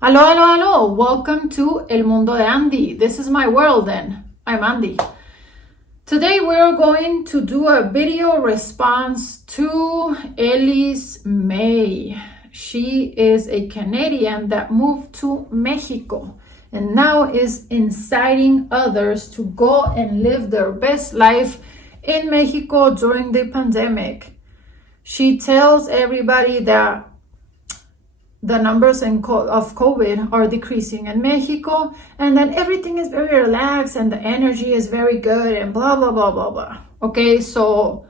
Hello, hello, hello. Welcome to El Mundo de Andy. This is my world and I'm Andy. Today we're going to do a video response to Ellis Mae. She is a Canadian that moved to Mexico and now is inciting others to go and live their best life in Mexico during the pandemic. She tells everybody that the numbers of COVID are decreasing in Mexico, and then everything is very relaxed and the energy is very good and blah, blah, blah, blah, blah. Okay, so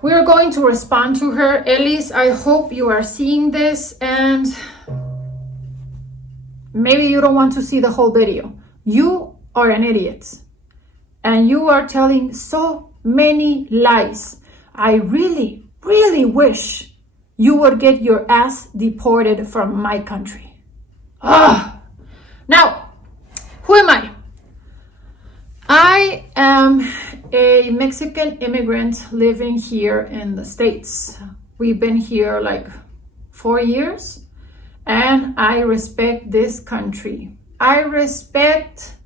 we're going to respond to her. Ellis, I hope you are seeing this, and maybe you don't want to see the whole video. You are an idiot, and you are telling so many lies. I really, really wish you would get your ass deported from my country. Now, who am I? I am a Mexican immigrant living here in the States. We've been here like 4 years, and I respect this country. I respect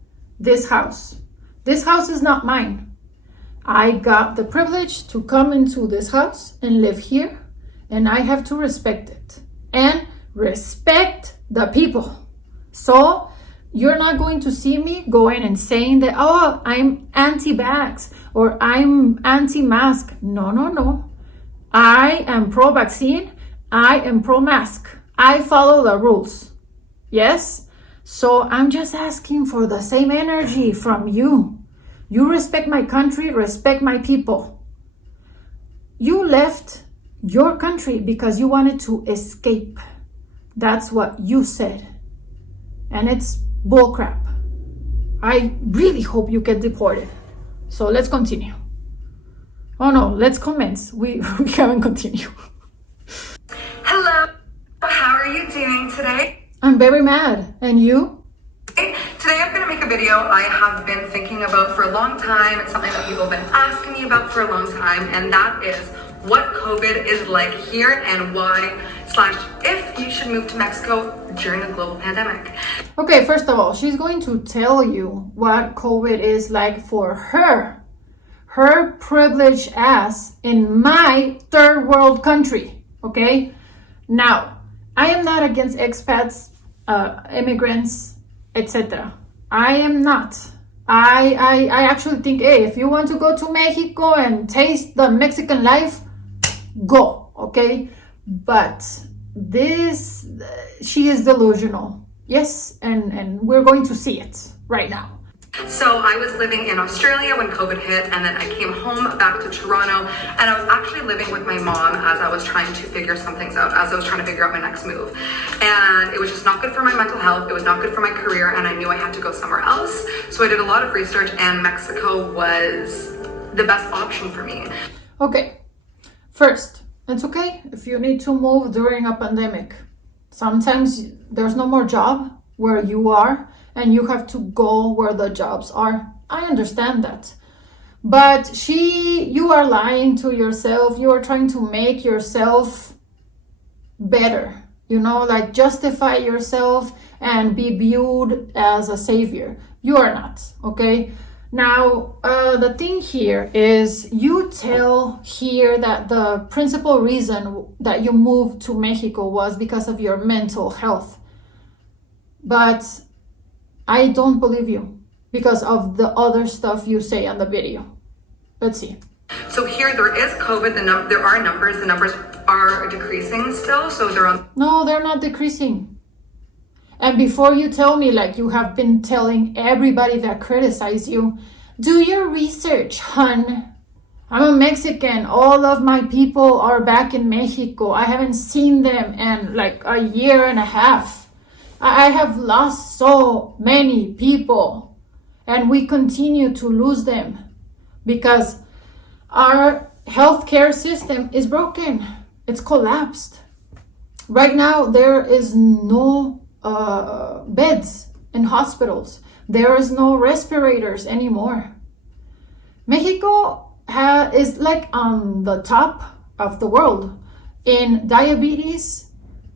this house. This house is not mine. I got the privilege to come into this house and live here, and I have to respect it and respect the people. So you're not going to see me going and saying that, oh, I'm anti-vax or I'm anti-mask. No, no, no. I am pro-vaccine. I am pro-mask. I follow the rules. Yes? So I'm just asking for the same energy from you. You respect my country, respect my people. You left your country because you wanted to escape. That's what you said. And it's bullcrap. I really hope you get deported. So let's continue. Oh no, let's commence. We haven't continued. Hello, how are you doing today? I'm very mad. And you? Today I'm going to make a video I have been thinking about for a long time. It's something that people have been asking me about for a long time, and that is what COVID is like here and why / if you should move to Mexico during a global pandemic. Okay, first of all, she's going to tell you what COVID is like for her privileged ass in my third world country. Okay, now I am not against expats, immigrants, etc. I am not. I actually think, hey, if you want to go to Mexico and taste the Mexican life, go, okay? But she is delusional. Yes, and we're going to see it right now. So I was living in Australia when COVID hit, and then I came home back to Toronto, and I was actually living with my mom as I was trying to figure some things out, as I was trying to figure out my next move. And it was just not good for my mental health, it was not good for my career, and I knew I had to go somewhere else. So I did a lot of research, and Mexico was the best option for me. Okay, first, it's okay if you need to move during a pandemic. Sometimes there's no more job where you are, and you have to go where the jobs are. I understand that. But you are lying to yourself. You are trying to make yourself better. You know, like justify yourself and be viewed as a savior. You are not, okay? Now, the thing here is you tell here that the principal reason that you moved to Mexico was because of your mental health. But I don't believe you because of the other stuff you say on the video. Let's see. So here there is COVID, there are numbers, the numbers are decreasing still, so they're on. No, they're not decreasing. And before you tell me, like you have been telling everybody that criticize you, do your research, hun. I'm a Mexican. All of my people are back in Mexico. I haven't seen them in like a year and a half. I have lost so many people, and we continue to lose them because our healthcare system is broken. It's collapsed. Right now, there is no beds in hospitals. There is no respirators anymore. Mexico is like on the top of the world in diabetes,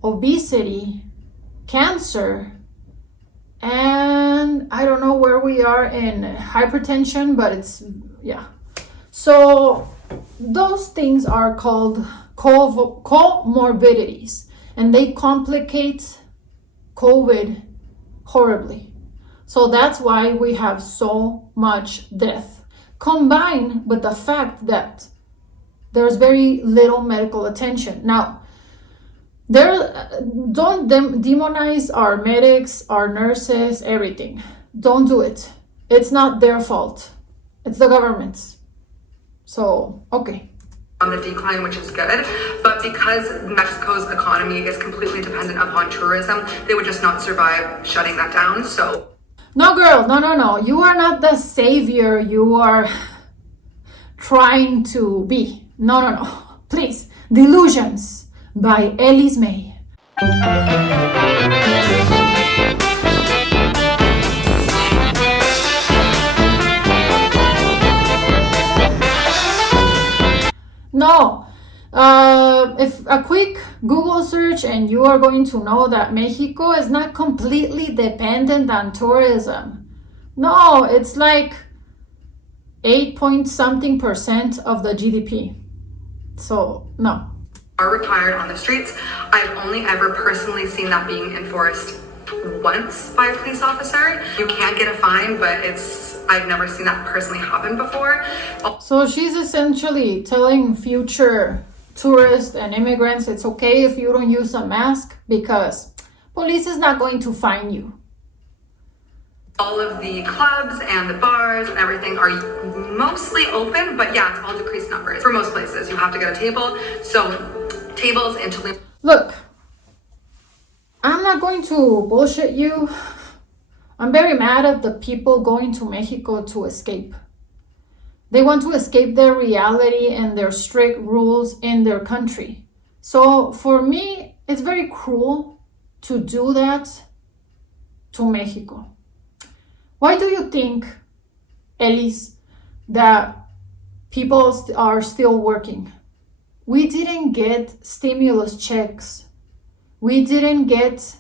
obesity, cancer, and I don't know where we are in hypertension, but it's, yeah. So those things are called comorbidities, and they complicate COVID horribly. So that's why we have so much death, combined with the fact that there's very little medical attention. Now, don't demonize our medics, our nurses, everything. Don't do it. It's not their fault. It's the government's. So, okay. On the decline, which is good, but because Mexico's economy is completely dependent upon tourism, they would just not survive shutting that down. So no, girl, no. You are not the savior you are trying to be. No. Please. Delusions by Ellis Mae. No. If a quick Google search and you are going to know that Mexico is not completely dependent on tourism. No, it's like 8-point-something% of the GDP. So, no. Are required on the streets. I've only ever personally seen that being enforced once by a police officer. You can get a fine, but I've never seen that personally happen before. So she's essentially telling future tourists and immigrants it's okay if you don't use a mask because police is not going to fine you. All of the clubs and the bars and everything are mostly open, but yeah, it's all decreased numbers. For most places, you have to get a table. So tables in Tulum. Look, I'm not going to bullshit you. I'm very mad at the people going to Mexico to escape. They want to escape their reality and their strict rules in their country. So for me, it's very cruel to do that to Mexico. Why do you think, Ellis, that people are still working? We didn't get stimulus checks. We didn't get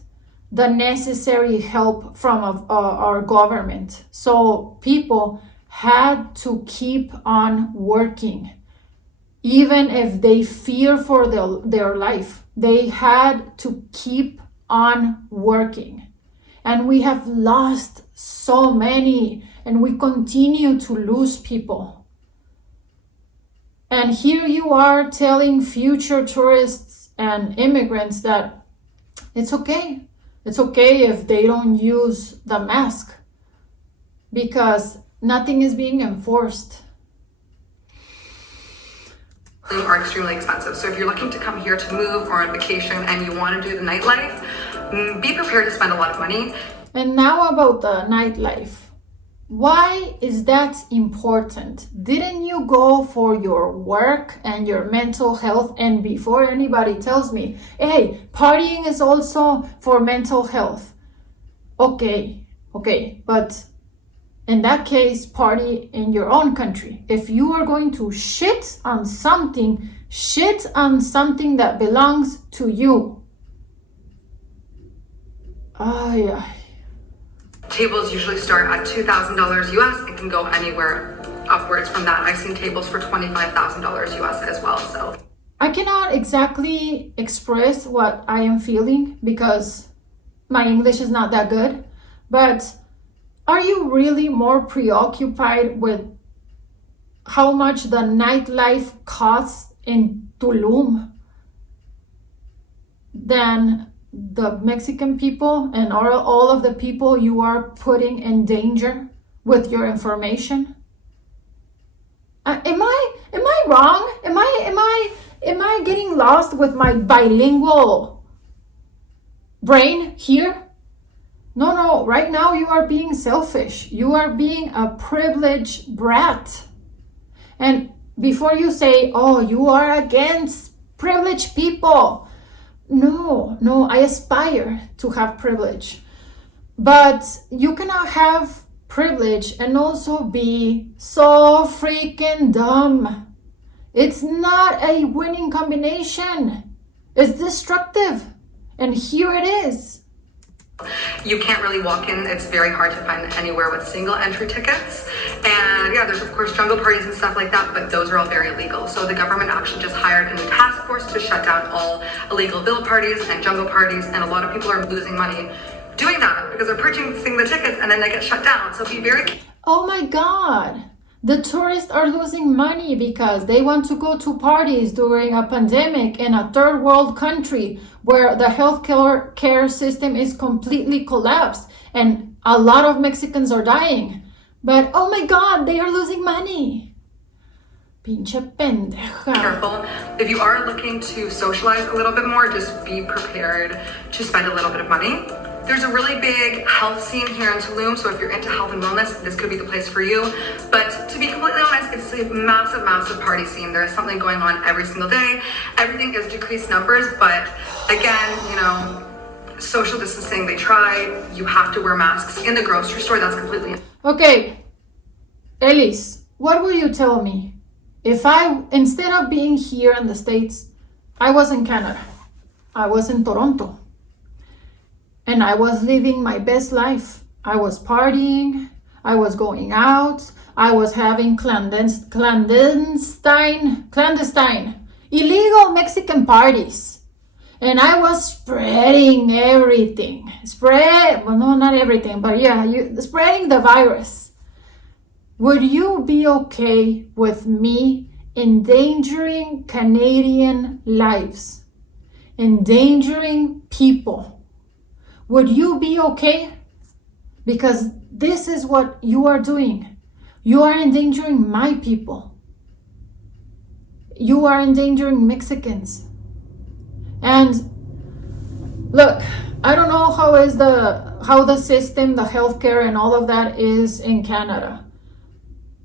the necessary help from our government. So people had to keep on working. Even if they fear for their life, they had to keep on working. And we have lost so many, and we continue to lose people. And here you are telling future tourists and immigrants that it's okay. It's okay if they don't use the mask because nothing is being enforced. Are extremely expensive. So if you're looking to come here to move or on vacation and you want to do the nightlife, be prepared to spend a lot of money. And now about the nightlife. Why is that important? Didn't you go for your work and your mental health? And before anybody tells me, hey, partying is also for mental health. Okay, but in that case, party in your own country. If you are going to shit on something that belongs to you. Tables usually start at $2,000 US. It can go anywhere upwards from that. I've seen tables for $25,000 US as well. So I cannot exactly express what I am feeling because my English is not that good. But are you really more preoccupied with how much the nightlife costs in Tulum than the Mexican people and all of the people you are putting in danger with your information? Am I wrong? Am I getting lost with my bilingual brain here? No, right now you are being selfish. You are being a privileged brat. And before you say, oh, you are against privileged people. No, I aspire to have privilege. But you cannot have privilege and also be so freaking dumb. It's not a winning combination. It's destructive. And here it is. you can't really walk in. It's very hard to find anywhere with single entry tickets. And yeah, there's of course jungle parties and stuff like that, but those are all very illegal. So the government actually just hired a new task force to shut down all illegal villa parties and jungle parties, and a lot of people are losing money doing that because they're purchasing the tickets and then they get shut down. So be very Oh my God. The tourists are losing money because they want to go to parties during a pandemic in a third world country where the healthcare care system is completely collapsed and a lot of Mexicans are dying. But oh my God, they are losing money. Pinche pendeja. careful. If you are looking to socialize a little bit more, just be prepared to spend a little bit of money. There's a really big health scene here in Tulum, so if you're into health and wellness, this could be the place for you. But to be completely honest, it's a massive, massive party scene. There is something going on every single day. Everything is decreased numbers, but again, you know, social distancing, they try. You have to wear masks. In the grocery store, that's completely... Okay, Ellis, what will you tell me if instead of being here in the States, I was in Canada, I was in Toronto, and I was living my best life. I was partying, I was going out, I was having clandestine, illegal Mexican parties. And I was spreading everything. Well, no, not everything, but yeah, spreading the virus. Would you be okay with me endangering Canadian lives? Endangering people? Would you be okay? Because this is what you are doing. You are endangering my people. You are endangering Mexicans. And look, I don't know how the system, the healthcare and all of that is in Canada.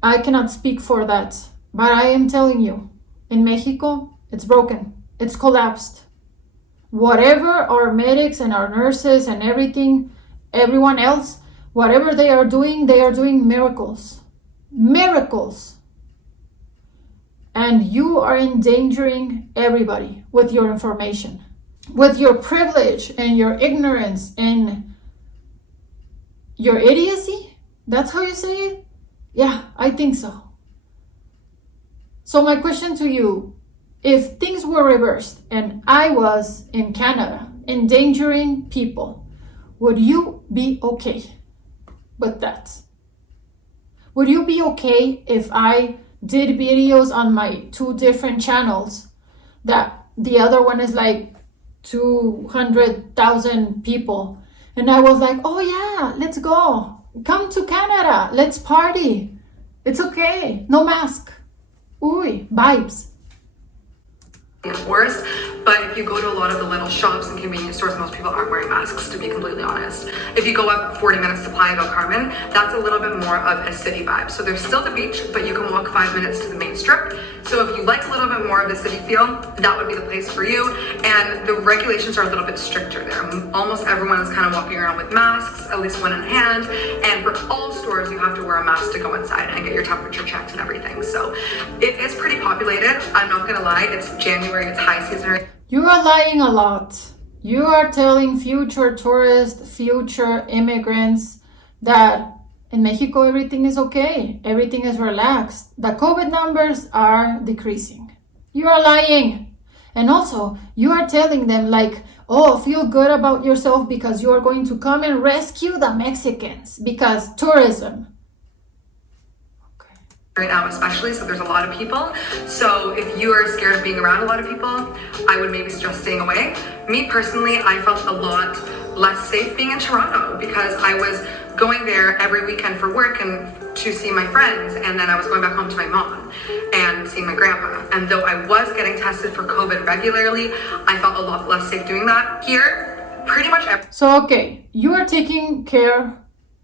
I cannot speak for that, but I am telling you, in Mexico, it's broken. It's collapsed. Whatever our medics and our nurses and everyone else, whatever they are doing miracles. Miracles. And you are endangering everybody with your information, with your privilege and your ignorance and your idiocy. That's how you say it? Yeah, I think so. So my question to you, if things were reversed and I was in Canada endangering people, would you be okay with that? Would you be okay if I did videos on my 2 different channels that the other one is like 200,000 people, and I was like, oh yeah, let's go, come to Canada, let's party, it's okay, no mask, ooh, vibes. Worse, but if you go to a lot of the little shops and convenience stores, most people aren't wearing masks, to be completely honest. If you go up 40 minutes to Playa del Carmen, that's a little bit more of a city vibe. So there's still the beach, but you can walk 5 minutes to the main strip. So if you like a little bit more of the city feel, that would be the place for you. And the regulations are a little bit stricter there. Almost everyone is kind of walking around with masks, at least one in hand. And for all stores, you have to wear a mask to go inside and get your temperature checked and everything. So it is pretty populated. I'm not gonna lie, it's January, it's high season. You are lying a lot. You are telling future tourists, future immigrants that in Mexico everything is okay, everything is relaxed. The COVID numbers are decreasing. You are lying. And also, you are telling them like, oh, feel good about yourself because you are going to come and rescue the Mexicans because tourism. Right now especially, so there's a lot of people. So if you are scared of being around a lot of people, I would maybe suggest staying away. Me personally, I felt a lot less safe being in Toronto because I was going there every weekend for work and to see my friends, and then I was going back home to my mom and seeing my grandpa. And though I was getting tested for COVID regularly, I felt a lot less safe doing that. Here, pretty much So okay, you are taking care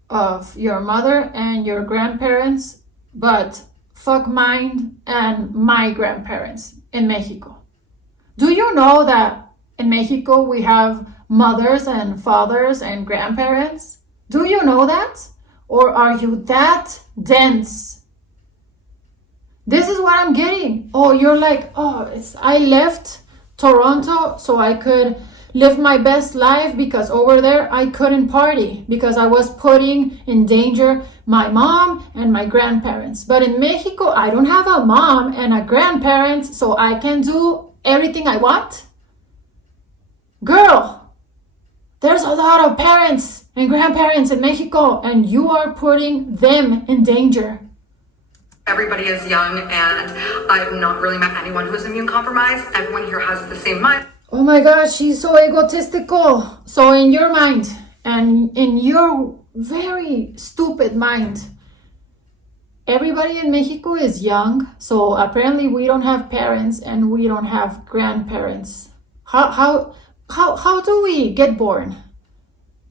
of your mother and your grandparents, but fuck mine and my grandparents in Mexico. Do you know that in Mexico we have mothers and fathers and grandparents? Do you know that? Or are you that dense? This is what I'm getting. Oh, you're like, oh, I left Toronto so I could live my best life because over there I couldn't party because I was putting in danger my mom and my grandparents. But in Mexico, I don't have a mom and a grandparent, so I can do everything I want. Girl, there's a lot of parents and grandparents in Mexico, and you are putting them in danger. Everybody is young, and I've not really met anyone who's immune compromised. Everyone here has the same mind. Oh my gosh, she's so egotistical. So in your mind and in your very stupid mind, everybody in Mexico is young. So apparently we don't have parents and we don't have grandparents. How do we get born?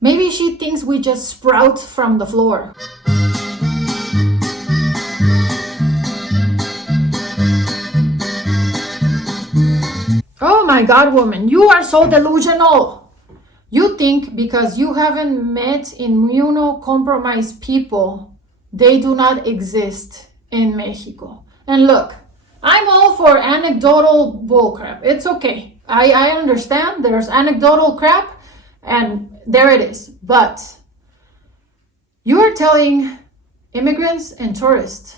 Maybe she thinks we just sprout from the floor. Oh my God, woman, you are so delusional. You think because you haven't met immunocompromised people, they do not exist in Mexico. And look, I'm all for anecdotal bullcrap. It's okay. I understand there's anecdotal crap, and there it is. But you are telling immigrants and tourists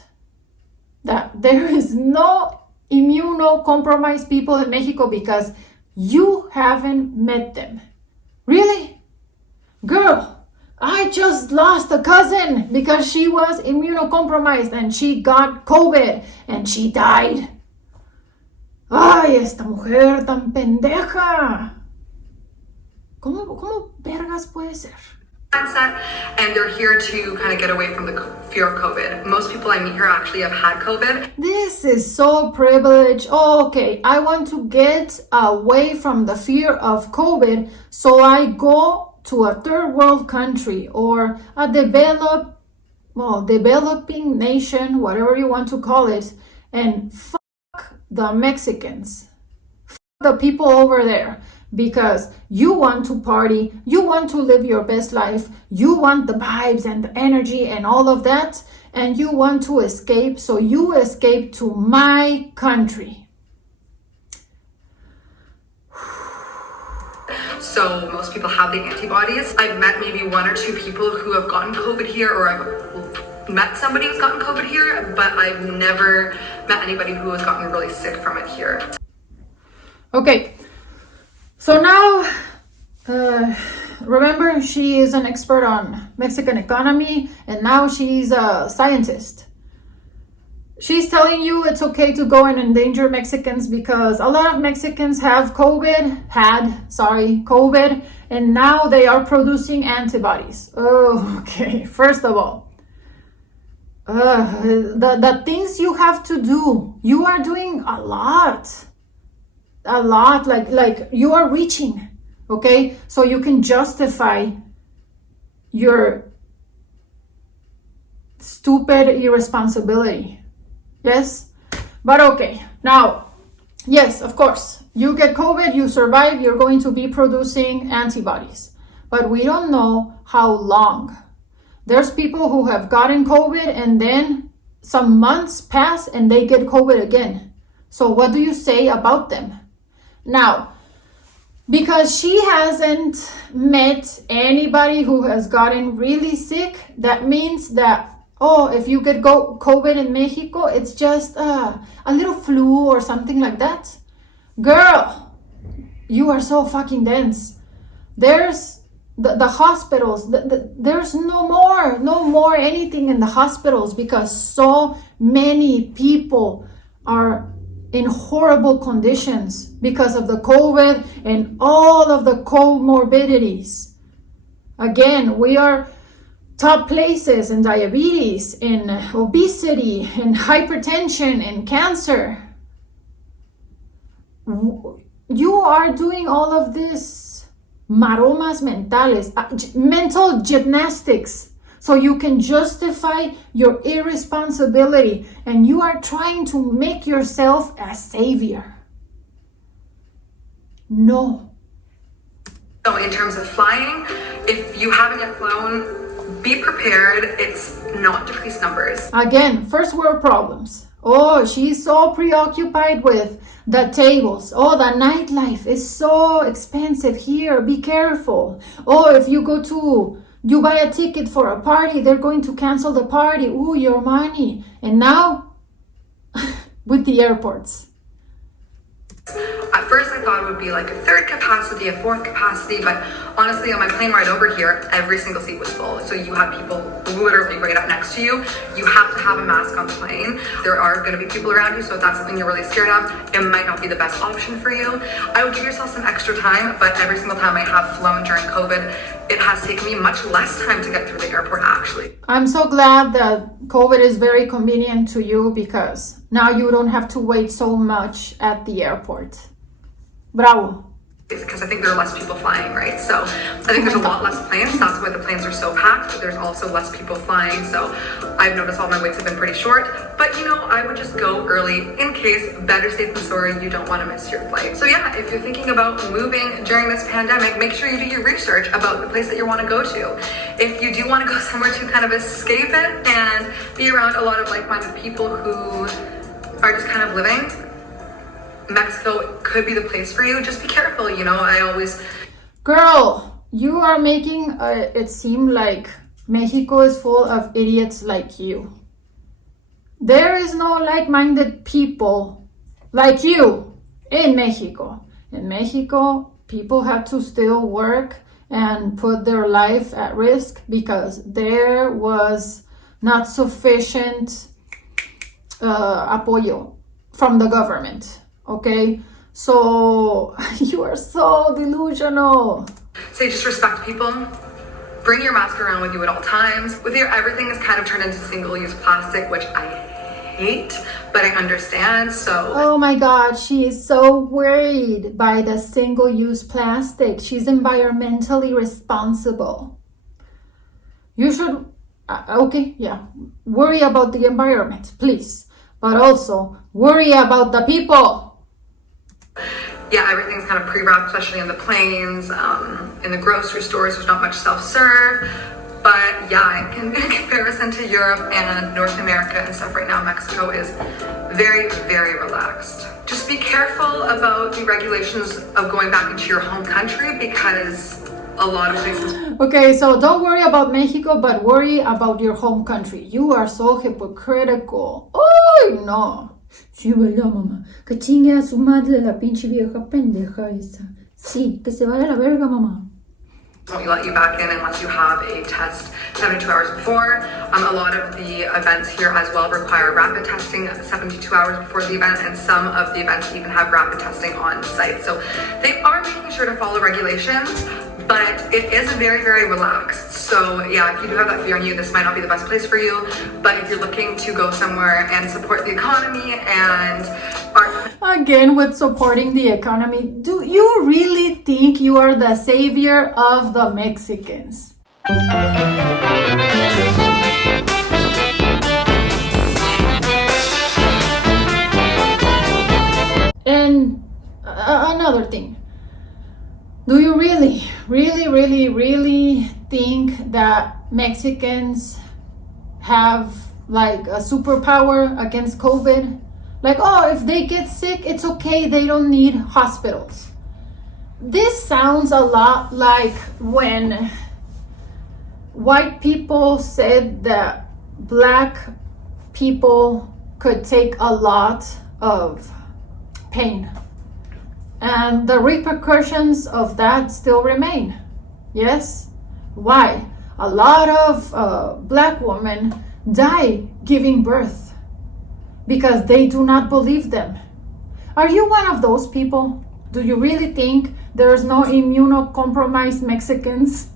that there is no immunocompromised people in Mexico because you haven't met them. Really? Girl, I just lost a cousin because she was immunocompromised and she got COVID and she died. Ay, esta mujer tan pendeja. ¿Cómo vergas puede ser? Mindset, and they're here to kind of get away from the fear of COVID. Most people I meet here actually have had COVID. This is so privileged. Oh, okay, I want to get away from the fear of COVID, so I go to a third world country or a developing nation, whatever you want to call it, and fuck the Mexicans. Fuck the people over there. Because you want to party, you want to live your best life, you want the vibes and the energy and all of that, and you want to escape, so you escape to my country. So most people have the antibodies. I've met maybe one or two people who have gotten COVID here, or I've met somebody who's gotten COVID here, but I've never met anybody who has gotten really sick from it here. Okay. So now, remember, she is an expert on Mexican economy, and now she's a scientist. She's telling you it's okay to go and endanger Mexicans because a lot of Mexicans have COVID, and now they are producing antibodies. Oh, okay. First of all, the things you have to do, you are doing a lot, like you are reaching, okay? So you can justify your stupid irresponsibility. Yes? But okay, now, yes, of course, you get COVID, you survive, you're going to be producing antibodies. But we don't know how long. There's people who have gotten COVID and then some months pass and they get COVID again. So what do you say about them? Now, because she hasn't met anybody who has gotten really sick, that means that, oh, if you get COVID in Mexico, it's just a little flu or something like that. Girl, you are so fucking dense. There's the hospitals, there's no more anything in the hospitals because so many people are in horrible conditions because of the COVID and all of the comorbidities. Again, we are top places in diabetes, in obesity, in hypertension, in cancer. You are doing all of this maromas mentales, mental gymnastics, so you can justify your irresponsibility, and you are trying to make yourself a savior. No. So in terms of flying, if you haven't yet flown, be prepared. It's not decreased numbers. Again, first world problems. Oh, she's so preoccupied with the tables. Oh, the nightlife is so expensive here. Be careful. Oh, if you buy a ticket for a party, they're going to cancel the party. Ooh, your money. And now, with the airports. At first I thought it would be like a third capacity, a fourth capacity, but honestly on my plane ride over here, every single seat was full. So you had people literally right up next to you. You have to have a mask on the plane. There are going to be people around you, so if that's something you're really scared of, it might not be the best option for you. I would give yourself some extra time, but every single time I have flown during COVID, it has taken me much less time to get through the airport actually. I'm so glad that COVID is very convenient to you because now you don't have to wait so much at the airport. Bravo. Because I think there are less people flying, right? So I think there's a lot less planes. That's why the planes are so packed, but there's also less people flying. So I've noticed all my waits have been pretty short. But I would just go early in case, better safe than sorry, you don't want to miss your flight. So yeah, if you're thinking about moving during this pandemic, make sure you do your research about the place that you want to go to. If you do want to go somewhere to kind of escape it and be around a lot of like-minded people who are just kind of living, Mexico could be the place for you. Just be careful, Girl, you are making it seem like Mexico is full of idiots like you. There is no like-minded people like you in Mexico. In Mexico, people have to still work and put their life at risk because there was not sufficient apoyo from the government. Okay, so you are so delusional. Say just respect people. Bring your mask around with you at all times. Everything is kind of turned into single-use plastic, which I hate, but I understand. So oh my God, she is so worried by the single-use plastic. She's environmentally responsible. You should, worry about the environment, please, but also worry about the people. Yeah, everything's kind of pre-wrapped, especially in the planes, in the grocery stores, there's not much self-serve. But yeah, in comparison to Europe and North America and stuff right now, Mexico is very, very relaxed. Just be careful about the regulations of going back into your home country because a lot of places... Okay, so don't worry about Mexico, but worry about your home country. You are so hypocritical. Oh, no. Sí, ¿verdad, mamá? Que chingue a su madre la pinche vieja pendeja esa. Sí, que se vaya a la verga, mamá. Won't let you back in unless you have a test 72 hours before. A lot of the events here as well require rapid testing 72 hours before the event, and some of the events even have rapid testing on site. So they are making sure to follow regulations, but it is very, very relaxed. So yeah, if you do have that fear on you, this might not be the best place for you. But if you're looking to go somewhere and support the economy and again with supporting the economy, do you really think you are the savior of the Mexicans? And another thing, do you really think that Mexicans have like a superpower against COVID? Like, oh, if they get sick, it's okay, they don't need hospitals. This sounds a lot like when white people said that black people could take a lot of pain. And the repercussions of that still remain. Yes? Why? A lot of black women die giving birth because they do not believe them. Are you one of those people? Do you really think there's no immunocompromised Mexicans?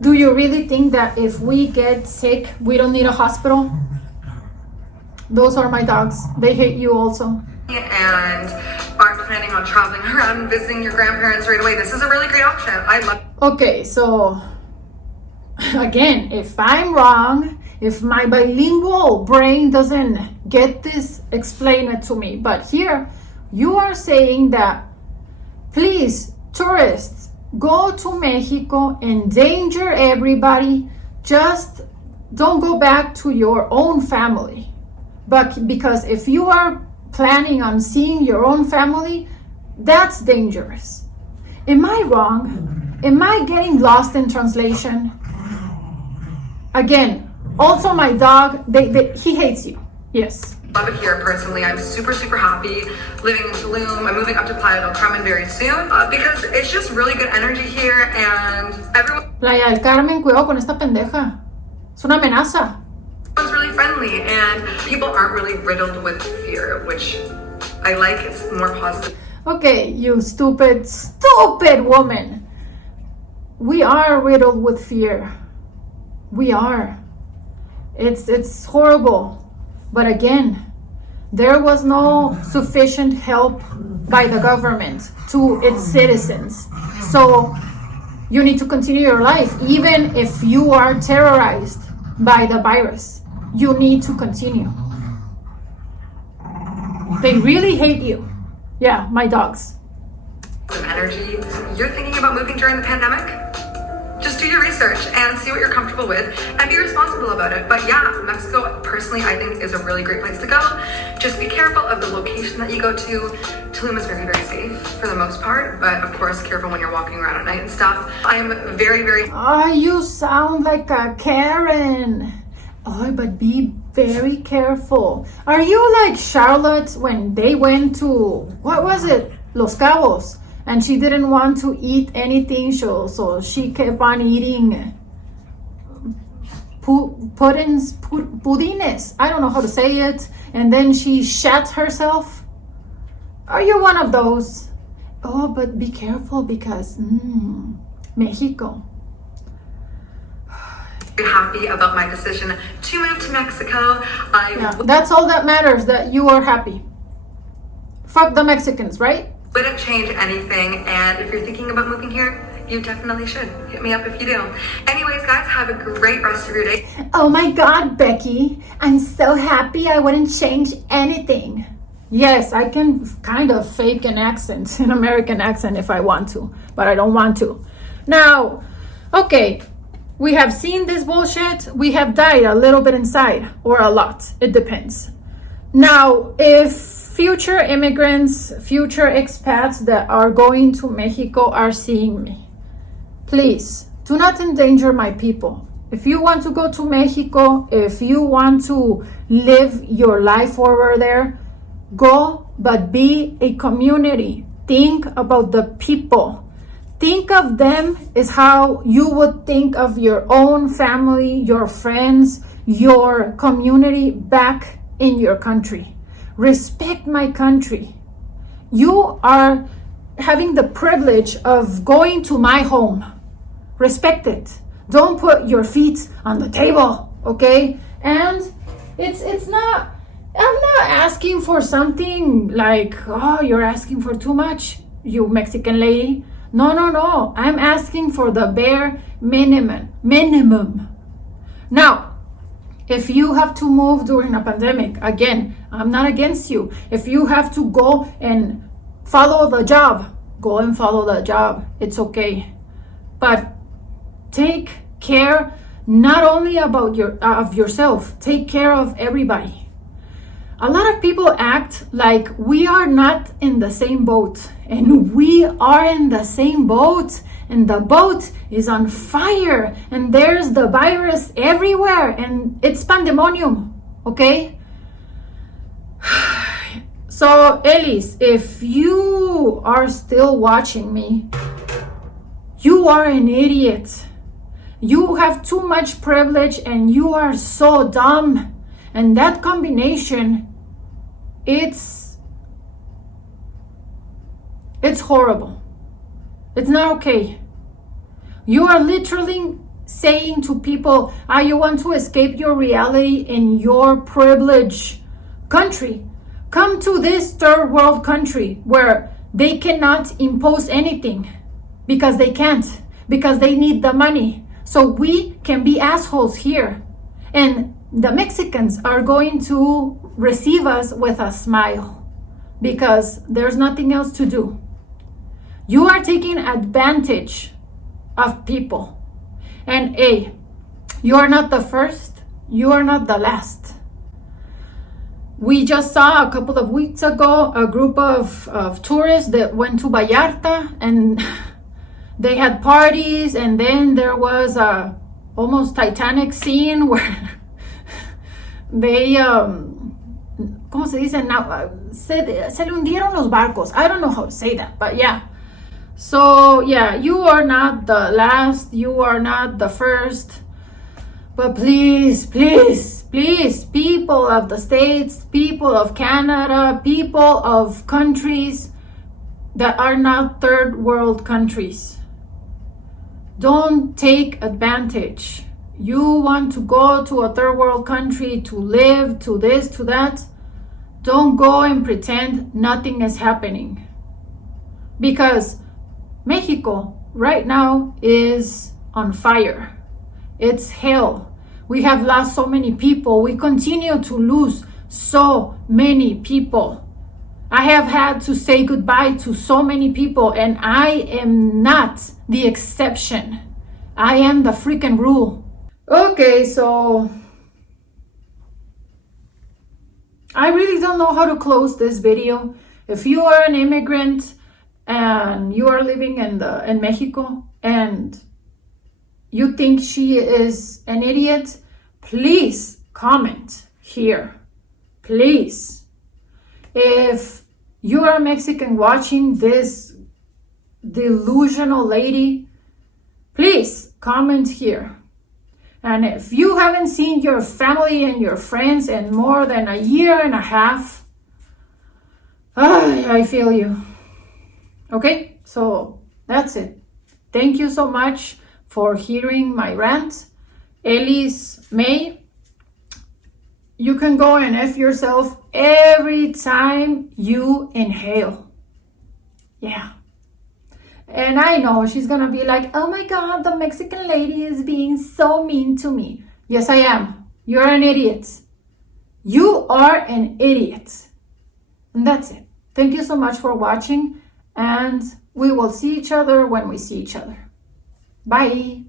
Do you really think that if we get sick, we don't need a hospital? Those are my dogs. They hate you also. And aren't planning on traveling around and visiting your grandparents right away. This is a really great option. I love. Okay, so again, if I'm wrong, if my bilingual brain doesn't get this, explain it to me. But here, you are saying that, please, tourists, go to Mexico, endanger everybody, just don't go back to your own family. But because if you are planning on seeing your own family, that's dangerous. Am I wrong? Am I getting lost in translation? Again, also my dog, he hates you. Yes. Love it here personally. I'm super happy living in Tulum. I'm moving up to Playa del Carmen very soon because it's just really good energy here and everyone. Playa del Carmen, cuidado con esta pendeja. Es una amenaza. Everyone's really friendly and people aren't really riddled with fear, which I like. It's more positive. Okay, you stupid woman. We are riddled with fear. We are. It's horrible. But again, there was no sufficient help by the government to its citizens. So you need to continue your life. Even if you are terrorized by the virus, you need to continue. They really hate you. Yeah, my dogs. Some energy. You're thinking about moving during the pandemic? Just do your research and see what you're comfortable with and be responsible about it. But yeah, Mexico personally I think is a really great place to go. Just be careful of the location that you go to. Tulum is very safe for the most part, but of course careful when you're walking around at night and stuff. I am very Oh, you sound like a Karen. Oh, but be very careful. Are you like Charlotte when they went to, what was it? Los Cabos. And she didn't want to eat anything, so she kept on eating pudines. I don't know how to say it. And then she shat herself. Are you one of those? Oh, but be careful because Mexico. very happy about my decision to move to Mexico. That's all that matters, that you are happy. Fuck the Mexicans, right? Wouldn't change anything, and if you're thinking about moving here, you definitely should. Hit me up if you do. Anyways, guys, have a great rest of your day. Oh my God, Becky, I'm so happy I wouldn't change anything. Yes, I can kind of fake an accent, an American accent if I want to, but I don't want to. Now, okay, we have seen this bullshit. We have died a little bit inside, or a lot. It depends. Now, if future immigrants, future expats that are going to Mexico are seeing me, please do not endanger my people. If you want to go to Mexico, if you want to live your life over there, go, but be a community. Think about the people. Think of them as how you would think of your own family, your friends, your community back in your country. Respect my country. You are having the privilege of going to my home. Respect it. Don't put your feet on the table, okay? And it's not, I'm not asking for something like, oh, you're asking for too much, you Mexican lady. No. I'm asking for the bare minimum. Now, if you have to move during a pandemic, again, I'm not against you. If you have to go and follow the job, go and follow the job. It's okay. But take care not only about yourself, take care of everybody. A lot of people act like we are not in the same boat, and we are in the same boat, and the boat is on fire, and there's the virus everywhere, and it's pandemonium, okay? So, Ellis, if you are still watching me, you are an idiot. You have too much privilege, and you are so dumb. And that combination, it's horrible. It's not okay. You are literally saying to people, you want to escape your reality in your privileged country. Come to this third world country where they cannot impose anything because they can't, because they need the money. So we can be assholes here. And the Mexicans are going to receive us with a smile because there's nothing else to do. You are taking advantage of people. And you are not the first, you are not the last. We just saw a couple of weeks ago a group of tourists that went to Vallarta, and they had parties, and then there was a almost Titanic scene where they ¿cómo se dice? Se le hundieron los barcos. I don't know how to say that, but yeah. So yeah, you are not the last, you are not the first, but please, please, please, people of the States, people of Canada, people of countries that are not third world countries, don't take advantage. You want to go to a third world country to live, to this, to that. Don't go and pretend nothing is happening. Because Mexico right now is on fire. It's hell. We have lost so many people. We continue to lose so many people. I have had to say goodbye to so many people, and I am not the exception. I am the freaking rule. Okay, so I really don't know how to close this video. If you are an immigrant and you are living in Mexico and you think she is an idiot, please comment here. Please. If you are a Mexican watching this delusional lady, please comment here. And if you haven't seen your family and your friends in more than a year and a half, I feel you. Okay, so that's it. Thank you so much for hearing my rant. Ellis Mae, you can go and F yourself every time you inhale. Yeah. And I know she's gonna be like, oh my God, the Mexican lady is being so mean to me. Yes, I am. You're an idiot. You are an idiot. And that's it. Thank you so much for watching, and we will see each other when we see each other. Bye.